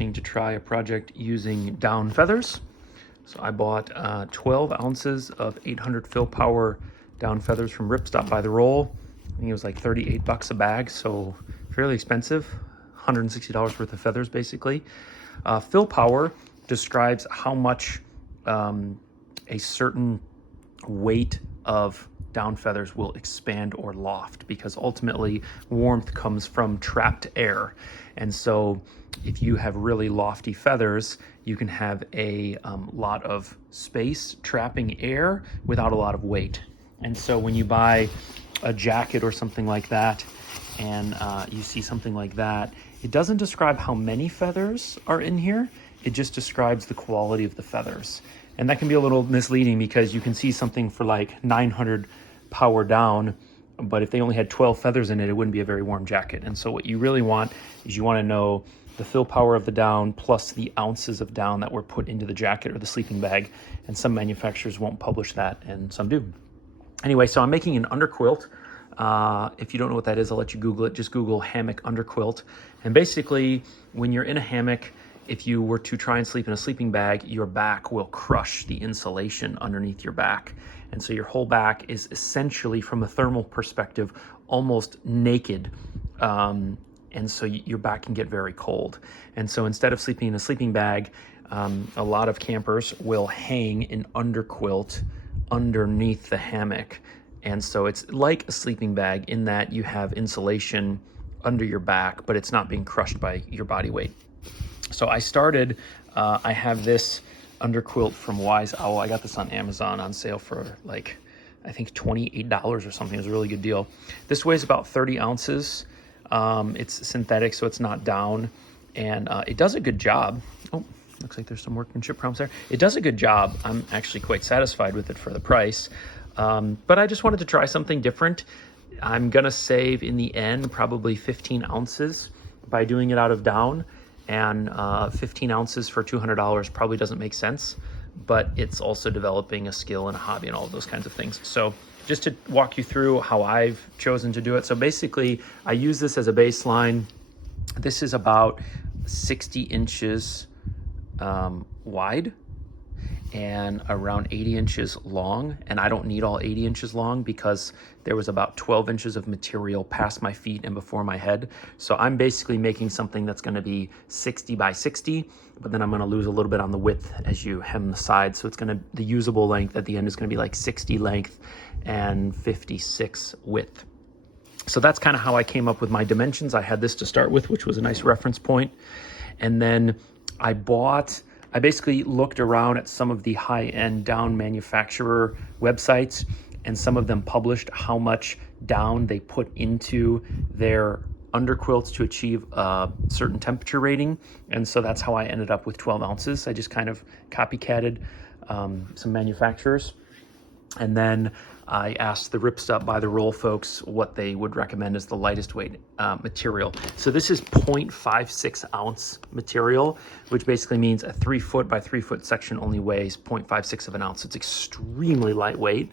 interesting to try a project using down feathers. So I bought 12 ounces of 800 fill power down feathers from Ripstop by the roll. I think it was like 38 bucks a bag, so fairly expensive. $160 worth of feathers, basically. Fill power describes how much a certain weight of down feathers will expand or loft, because ultimately warmth comes from trapped air. And so if you have really lofty feathers, you can have a lot of space trapping air without a lot of weight. And so when you buy a jacket or something like that, and you see something like that, it doesn't describe how many feathers are in here. It just describes the quality of the feathers. And that can be a little misleading, because you can see something for like 900 power down, but if they only had 12 feathers in it, it wouldn't be a very warm jacket. And so what you really want is you want to know the fill power of the down plus the ounces of down that were put into the jacket or the sleeping bag. And some manufacturers won't publish that, and some do. Anyway, so I'm making an underquilt. If you don't know what that is, I'll let you Google it. Just Google hammock underquilt. And basically, when you're in a hammock, if you were to try and sleep in a sleeping bag, your back will crush the insulation underneath your back. And so your whole back is essentially, from a thermal perspective, almost naked. And so your back can get very cold. And so instead of sleeping in a sleeping bag, a lot of campers will hang an underquilt underneath the hammock. And so it's like a sleeping bag in that you have insulation under your back, but it's not being crushed by your body weight. So I started, I have this underquilt from Wise Owl. I got this on Amazon on sale for like, I think $28 or something. It was a really good deal. This weighs about 30 ounces. It's synthetic, so it's not down. And it does a good job. Oh, looks like there's some workmanship problems there. It does a good job. I'm actually quite satisfied with it for the price. But I just wanted to try something different. I'm gonna save in the end probably 15 ounces by doing it out of down. And 15 ounces for $200 probably doesn't make sense, but it's also developing a skill and a hobby and all of those kinds of things. So just to walk you through how I've chosen to do it. So basically, I use this as a baseline. This is about 60 inches wide and around 80 inches long. And I don't need all 80 inches long, because there was about 12 inches of material past my feet and before my head. So I'm basically making something that's gonna be 60 by 60, but then I'm gonna lose a little bit on the width as you hem the sides. So it's the usable length at the end is gonna be like 60 length and 56 width. So that's kind of how I came up with my dimensions. I had this to start with, which was a nice reference point. And then I basically looked around at some of the high-end down manufacturer websites, and some of them published how much down they put into their underquilts to achieve a certain temperature rating. And so that's how I ended up with 12 ounces. I just kind of copycatted some manufacturers. And then I asked the Ripstop by the roll folks what they would recommend as the lightest weight material. So this is 0.56 ounce material, which basically means a 3 foot by 3 foot section only weighs 0.56 of an ounce. It's extremely lightweight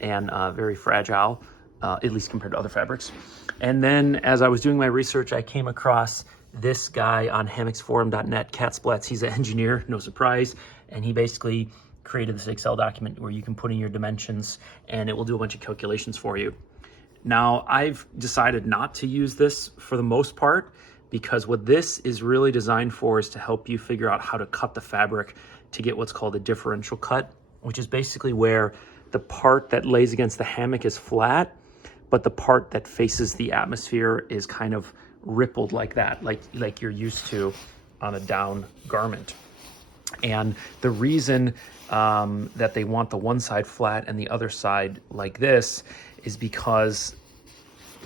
and very fragile, at least compared to other fabrics. And then as I was doing my research, I came across this guy on hammocksforum.net, Cat Splats. He's an engineer, no surprise, and he basically created this Excel document where you can put in your dimensions and it will do a bunch of calculations for you. Now, I've decided not to use this for the most part, because what this is really designed for is to help you figure out how to cut the fabric to get what's called a differential cut, which is basically where the part that lays against the hammock is flat, but the part that faces the atmosphere is kind of rippled like that, like you're used to on a down garment. And the reason that they want the one side flat and the other side like this is because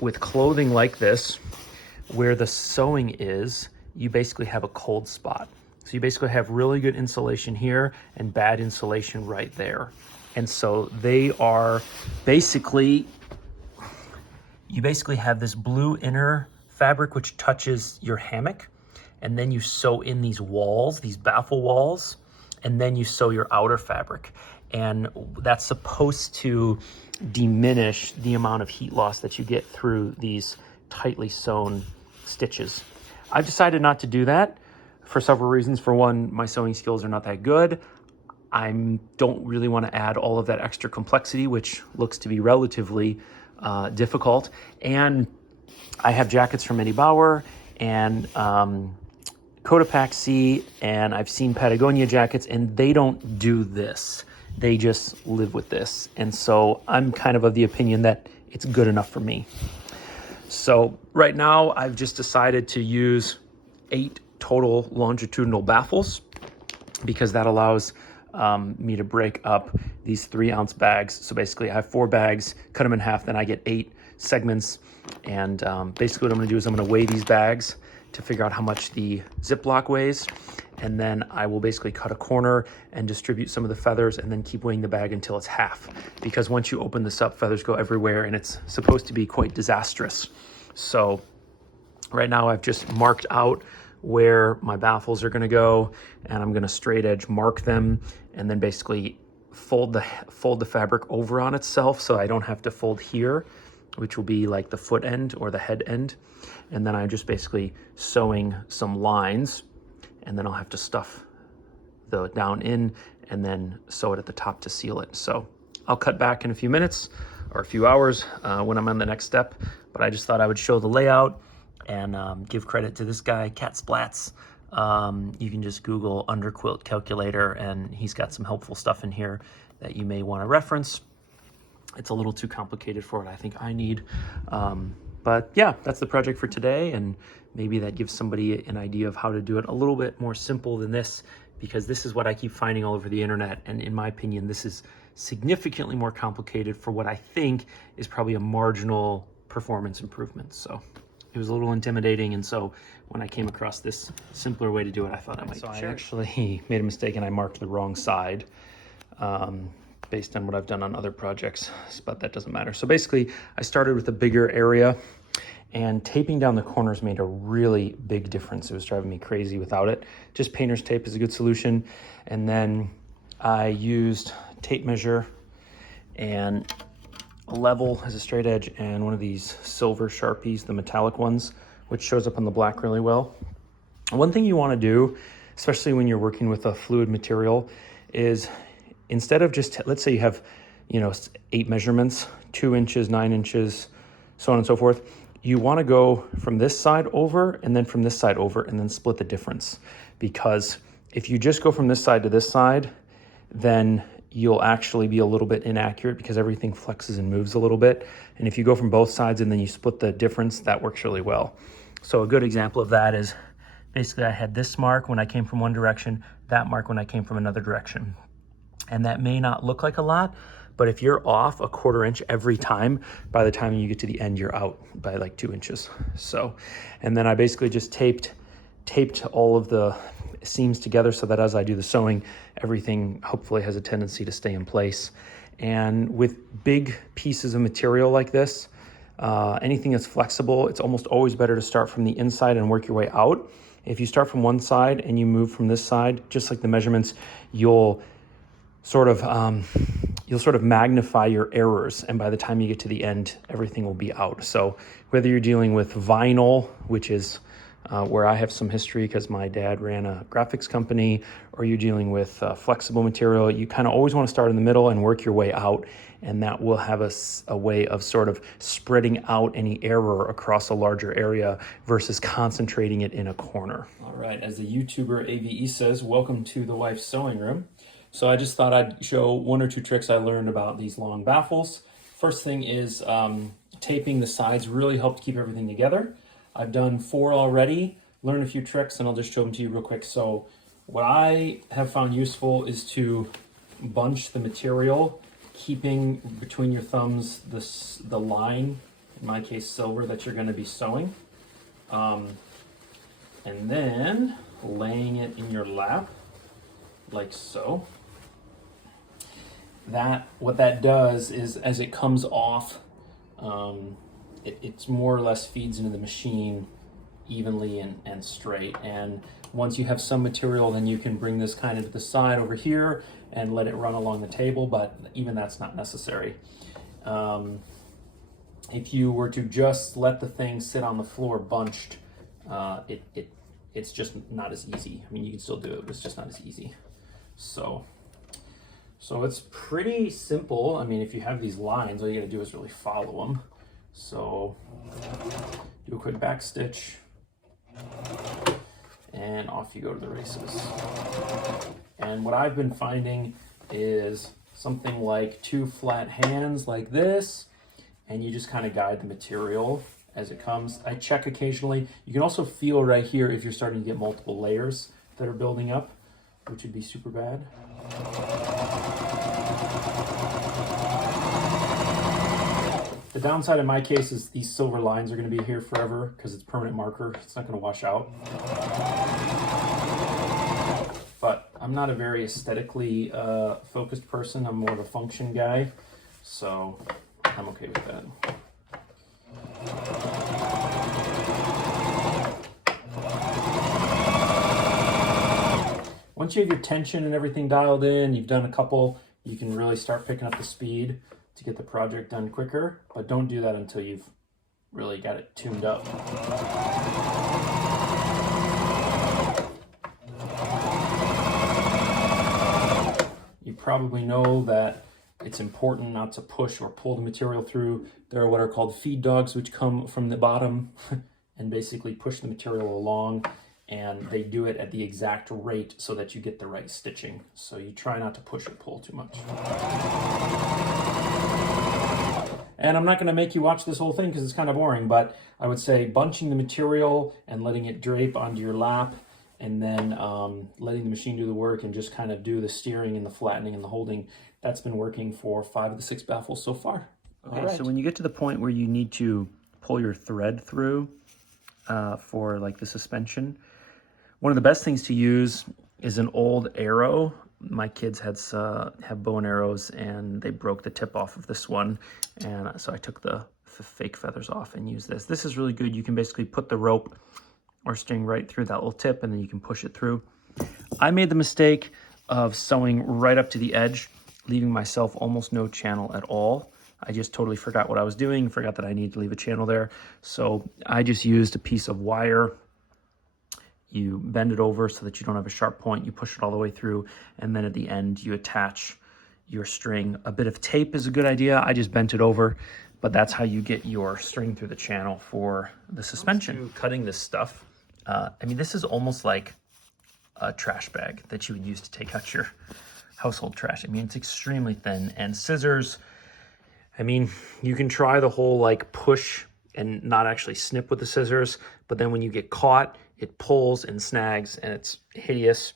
with clothing like this, where the sewing is, you basically have a cold spot. So you basically have really good insulation here and bad insulation right there. And so they are basically, you basically have this blue inner fabric which touches your hammock, and then you sew in these walls, these baffle walls, and then you sew your outer fabric. And that's supposed to diminish the amount of heat loss that you get through these tightly sewn stitches. I've decided not to do that. for several reasons. For one, my sewing skills are not that good. I don't really want to add all of that extra complexity, which looks to be relatively difficult. And I have jackets from Eddie Bauer and Cotopaxi, and I've seen Patagonia jackets, and they don't do this. They just live with this. And so I'm kind of the opinion that it's good enough for me. So right now I've just decided to use 8 total longitudinal baffles, because that allows me to break up these 3-ounce bags. So basically I have 4 bags, cut them in half, then I get 8 segments. And basically what I'm gonna do is I'm gonna weigh these bags to figure out how much the Ziploc weighs. And then I will basically cut a corner and distribute some of the feathers, and then keep weighing the bag until it's half. Because once you open this up, feathers go everywhere, and it's supposed to be quite disastrous. So right now I've just marked out where my baffles are gonna go, and I'm gonna straight edge mark them, and then basically fold the fabric over on itself, so I don't have to fold here, which will be like the foot end or the head end. And then I'm just basically sewing some lines, and then I'll have to stuff the down in and then sew it at the top to seal it. So I'll cut back in a few minutes or a few hours when I'm on the next step, but I just thought I would show the layout and give credit to this guy, Cat Splats. You can just Google underquilt calculator, and he's got some helpful stuff in here that you may want to reference. It's a little too complicated for what I think I need. But yeah, that's the project for today, and maybe that gives somebody an idea of how to do it a little bit more simple than this, because this is what I keep finding all over the internet, and in my opinion, this is significantly more complicated for what I think is probably a marginal performance improvement. So it was a little intimidating, and so when I came across this simpler way to do it, I thought I might share. I actually made a mistake and I marked the wrong side. Based on what I've done on other projects, but that doesn't matter. So basically I started with a bigger area, and taping down the corners made a really big difference. It was driving me crazy without it. Just painter's tape is a good solution. And then I used tape measure and a level as a straight edge, and one of these silver Sharpies, the metallic ones, which shows up on the black really well. One thing you want to do, especially when you're working with a fluid material, is instead of just, let's say you have, 8 measurements, 2 inches, 9 inches, so on and so forth, you want to go from this side over and then from this side over, and then split the difference. Because if you just go from this side to this side, then you'll actually be a little bit inaccurate, because everything flexes and moves a little bit. And if you go from both sides and then you split the difference, that works really well. So a good example of that is basically I had this mark when I came from one direction, that mark when I came from another direction. And that may not look like a lot, but if you're off a 1/4 inch every time, by the time you get to the end, you're out by like 2 inches. So, and then I basically just taped all of the seams together, so that as I do the sewing, everything hopefully has a tendency to stay in place. And with big pieces of material like this, anything that's flexible, it's almost always better to start from the inside and work your way out. If you start from one side and you move from this side, just like the measurements, you'll sort of magnify your errors, and by the time you get to the end, everything will be out. So whether you're dealing with vinyl, which is where I have some history because my dad ran a graphics company, or you're dealing with flexible material, you kind of always want to start in the middle and work your way out, and that will have a way of sort of spreading out any error across a larger area versus concentrating it in a corner. All right, as the YouTuber AVE says, welcome to the wife's sewing room. So I just thought I'd show 1 or 2 tricks I learned about these long baffles. First thing is taping the sides really helped keep everything together. I've done 4 already, learned a few tricks, and I'll just show them to you real quick. So what I have found useful is to bunch the material, keeping between your thumbs the line, in my case silver, that you're going to be sewing. And then laying it in your lap, like so. What that does is, as it comes off, it's more or less feeds into the machine evenly and straight. And once you have some material, then you can bring this kind of to the side over here and let it run along the table, but even that's not necessary. If you were to just let the thing sit on the floor bunched, it it's just not as easy. I mean, you can still do it, but it's just not as easy. So it's pretty simple. I mean, if you have these lines, all you gotta do is really follow them. So do a quick back stitch, and off you go to the races. And what I've been finding is something like 2 flat hands like this, and you just kind of guide the material as it comes. I check occasionally. You can also feel right here if you're starting to get multiple layers that are building up, which would be super bad. The downside in my case is these silver lines are going to be here forever because it's permanent marker. It's not going to wash out. But I'm not a very aesthetically focused person. I'm more of a function guy, so I'm okay with that. Once you have your tension and everything dialed in, you've done a couple, you can really start picking up the speed to get the project done quicker, but don't do that until you've really got it tuned up. You probably know that it's important not to push or pull the material through. There are what are called feed dogs, which come from the bottom and basically push the material along, and they do it at the exact rate so that you get the right stitching. So you try not to push or pull too much. And I'm not going to make you watch this whole thing because it's kind of boring, but I would say bunching the material and letting it drape onto your lap, and then letting the machine do the work and just kind of do the steering and the flattening and the holding. That's been working for 5 of the 6 baffles so far. Okay, right. So when you get to the point where you need to pull your thread through for like the suspension, one of the best things to use is an old arrow. My kids have bow and arrows, and they broke the tip off of this one, and so I took the fake feathers off and used this. This is really good. You can basically put the rope or string right through that little tip, and then you can push it through. I made the mistake of sewing right up to the edge, leaving myself almost no channel at all. I just totally forgot what I was doing, forgot that I need to leave a channel there. So I just used a piece of wire. You bend it over so that you don't have a sharp point. You push it all the way through, and then at the end you attach your string. A bit of tape is a good idea. I just bent it over, but that's how you get your string through the channel for the suspension. Cutting this stuff, I mean, this is almost like a trash bag that you would use to take out your household trash. I mean, it's extremely thin, and scissors, I mean, you can try the whole like push and not actually snip with the scissors, but then when you get caught, it pulls and snags, and it's hideous.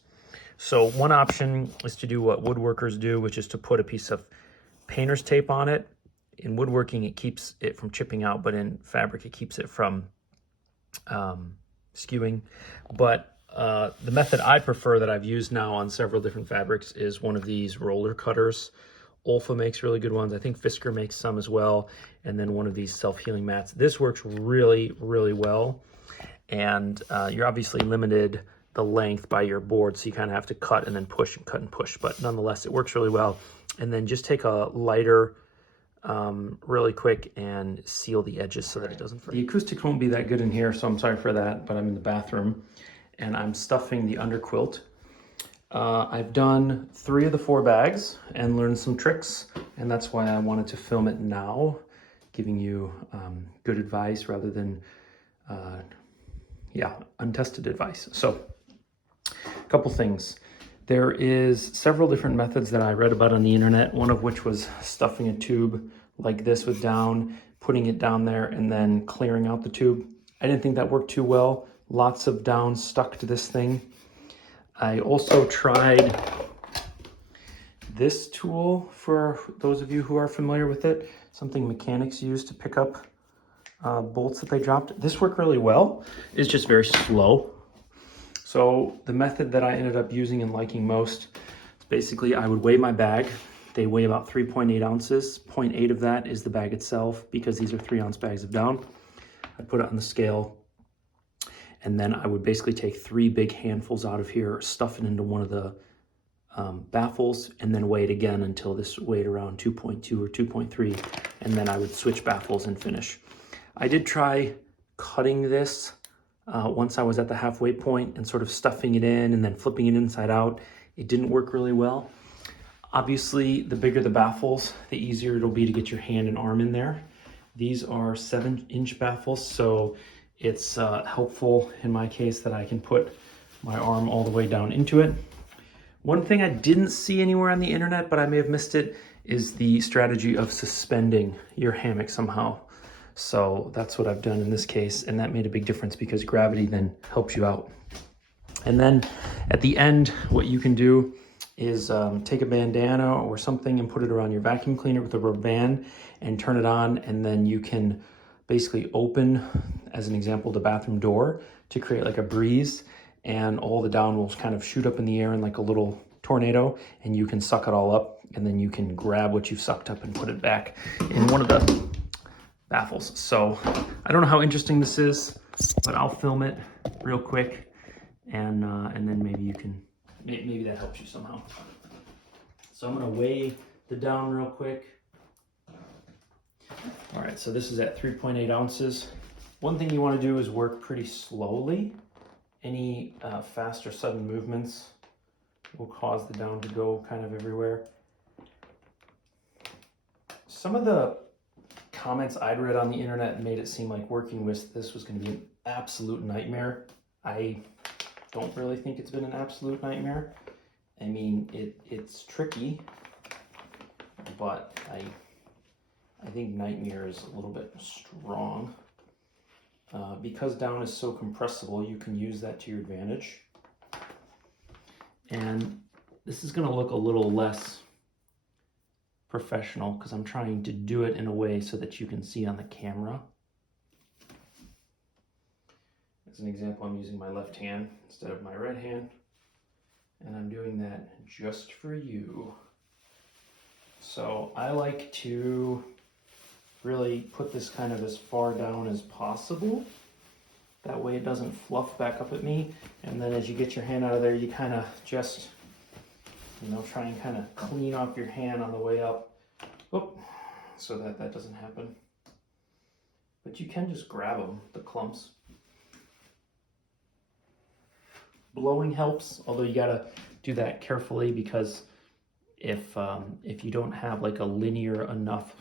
So one option is to do what woodworkers do, which is to put a piece of painter's tape on it. In woodworking, it keeps it from chipping out, but in fabric, it keeps it from skewing. But the method I prefer that I've used now on several different fabrics is one of these roller cutters. Olfa makes really good ones. I think Fisker makes some as well. And then one of these self-healing mats. This works really, really well. And you're obviously limited the length by your board, so you kind of have to cut and then push and cut and push. But nonetheless, it works really well. And then just take a lighter really quick and seal the edges so that it doesn't break. The acoustics won't be that good in here, so I'm sorry for that, but I'm in the bathroom and I'm stuffing the underquilt. I've done 3 of the 4 bags and learned some tricks, and that's why I wanted to film it now, giving you good advice rather than untested advice. So a couple things. There is several different methods that I read about on the internet, one of which was stuffing a tube like this with down, putting it down there, and then clearing out the tube. I didn't think that worked too well. Lots of down stuck to this thing. I also tried this tool, for those of you who are familiar with it, something mechanics use to pick up bolts that they dropped. This worked really well. It's just very slow. So the method that I ended up using and liking most is basically I would weigh my bag. They weigh about 3.8 ounces. 0.8 of that is the bag itself, because these are 3-ounce bags of down. I put it on the scale, and then I would basically take 3 big handfuls out of here, stuff it into one of the baffles, and then weigh it again until this weighed around 2.2 or 2.3, and then I would switch baffles and finish. I did try cutting this once I was at the halfway point and sort of stuffing it in and then flipping it inside out, it didn't work really well. Obviously, the bigger the baffles, the easier it'll be to get your hand and arm in there. These are 7-inch baffles, so it's helpful in my case that I can put my arm all the way down into it. One thing I didn't see anywhere on the internet, but I may have missed it, is the strategy of suspending your hammock somehow. So that's what I've done in this case, and that made a big difference because gravity then helps you out. And then at the end, what you can do is take a bandana or something and put it around your vacuum cleaner with a rubber band and turn it on, and then you can basically open, as an example, the bathroom door to create like a breeze, and all the down will kind of shoot up in the air in like a little tornado, and you can suck it all up, and then you can grab what you've sucked up and put it back in one of the baffles. So I don't know how interesting this is, but I'll film it real quick, and then maybe you can, maybe that helps you somehow. So I'm gonna weigh the down real quick. All right, so this is at 3.8 ounces. One thing you wanna do is work pretty slowly. Any fast or sudden movements will cause the down to go kind of everywhere. Some of the comments I'd read on the internet made it seem like working with this was going to be an absolute nightmare. I don't really think it's been an absolute nightmare. I mean, it's tricky, but I think nightmare is a little bit strong. Because down is so compressible, you can use that to your advantage. And this is going to look a little less professional because I'm trying to do it in a way so that you can see on the camera. As an example, I'm using my left hand instead of my right hand, and I'm doing that just for you. So I like to really put this kind of as far down as possible. That way it doesn't fluff back up at me. And then as you get your hand out of there, you kind of just, try and kind of clean off your hand on the way up. Oop, so that doesn't happen. But you can just grab them, the clumps. Blowing helps, although you gotta do that carefully because if you don't have like a linear enough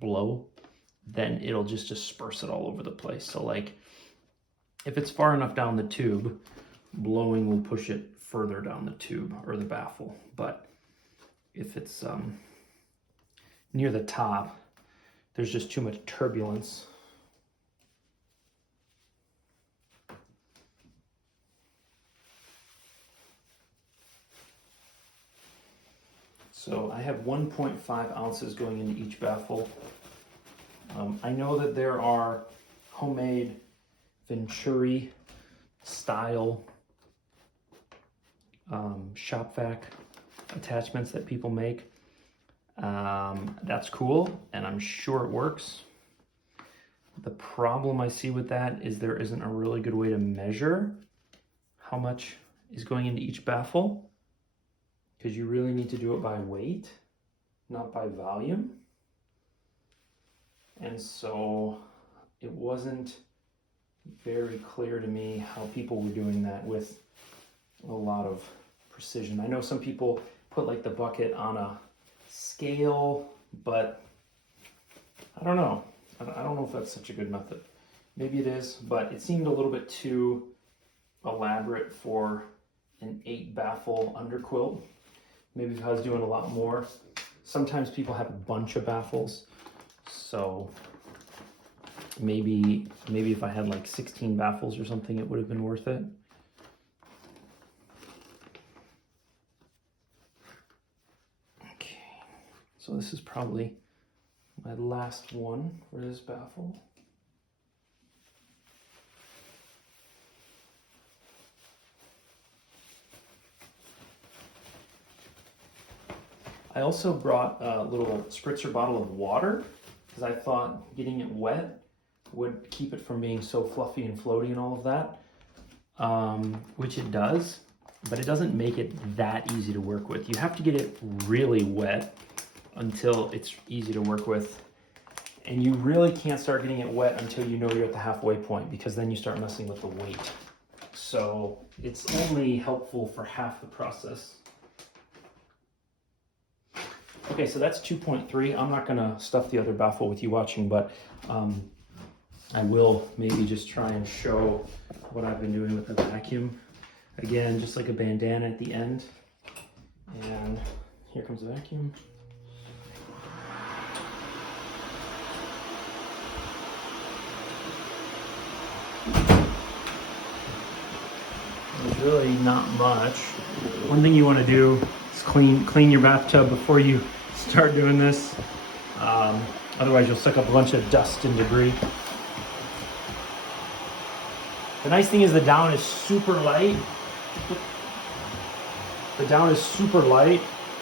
blow, then it'll just disperse it all over the place. So like if it's far enough down the tube, blowing will push it further down the tube or the baffle. But if it's near the top, there's just too much turbulence. So I have 1.5 ounces going into each baffle. I know that there are homemade Venturi style shop vac attachments that people make. That's cool, and I'm sure it works. The problem I see with that is there isn't a really good way to measure how much is going into each baffle, because you really need to do it by weight, not by volume. And so it wasn't very clear to me how people were doing that with a lot of precision. I know some people put like the bucket on a scale, but I don't know. I don't know if that's such a good method. Maybe it is, but it seemed a little bit too elaborate for an 8 baffle underquilt. Maybe if I was doing a lot more. Sometimes people have a bunch of baffles, so maybe if I had like 16 baffles or something, it would have been worth it. Okay, so this is probably my last one for this baffle. I also brought a little spritzer bottle of water because I thought getting it wet would keep it from being so fluffy and floaty and all of that, which it does, but it doesn't make it that easy to work with. You have to get it really wet until it's easy to work with. And you really can't start getting it wet until you know you're at the halfway point, because then you start messing with the weight. So it's only helpful for half the process. Okay, so that's 2.3. I'm not gonna stuff the other baffle with you watching, but I will maybe just try and show what I've been doing with the vacuum. Again, just like a bandana at the end. And here comes the vacuum. There's really not much. One thing you want to do is clean your bathtub before you start doing this. Otherwise you'll suck up a bunch of dust and debris. The nice thing is the down is super light. The down is super light,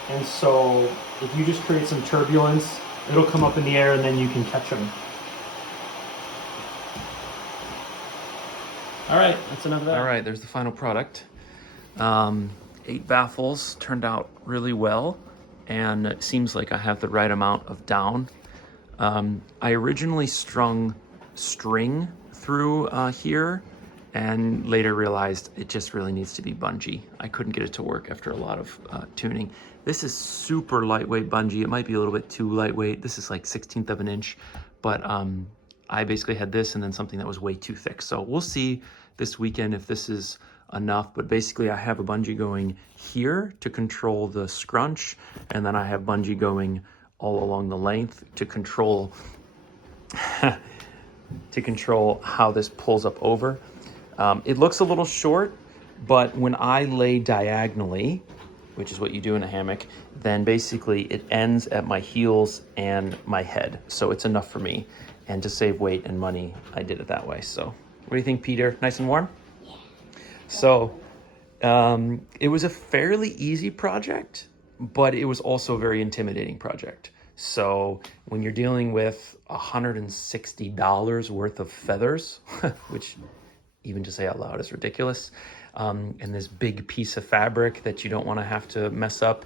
and so if you just create some turbulence, it'll come up in the air and then you can catch them. All right, that's enough of that. All right, there's the final product. 8 baffles turned out really well, and it seems like I have the right amount of down. I originally strung string through here, and later realized it just really needs to be bungee. I couldn't get it to work after a lot of tuning. This is super lightweight bungee. It might be a little bit too lightweight. This is like 1/16 of an inch, but I basically had this and then something that was way too thick. So we'll see this weekend if this is enough, but basically I have a bungee going here to control the scrunch, and then I have bungee going all along the length to control how this pulls up over. It looks a little short, but when I lay diagonally, which is what you do in a hammock, then basically it ends at my heels and my head. So it's enough for me. And to save weight and money, I did it that way. So what do you think, Peter? Nice and warm? Yeah. So it was a fairly easy project, but it was also a very intimidating project. So when you're dealing with $160 worth of feathers, which even to say out loud is ridiculous, and this big piece of fabric that you don't want to have to mess up,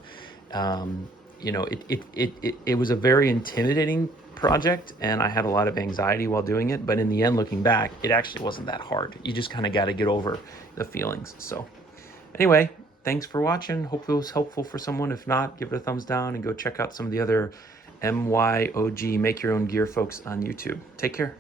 you know, it was a very intimidating project, and I had a lot of anxiety while doing it, but in the end, looking back, it actually wasn't that hard. You just kind of got to get over the feelings. So anyway, thanks for watching. Hope it was helpful for someone. If not, give it a thumbs down and go check out some of the other MYOG Make Your Own Gear folks on YouTube. Take care.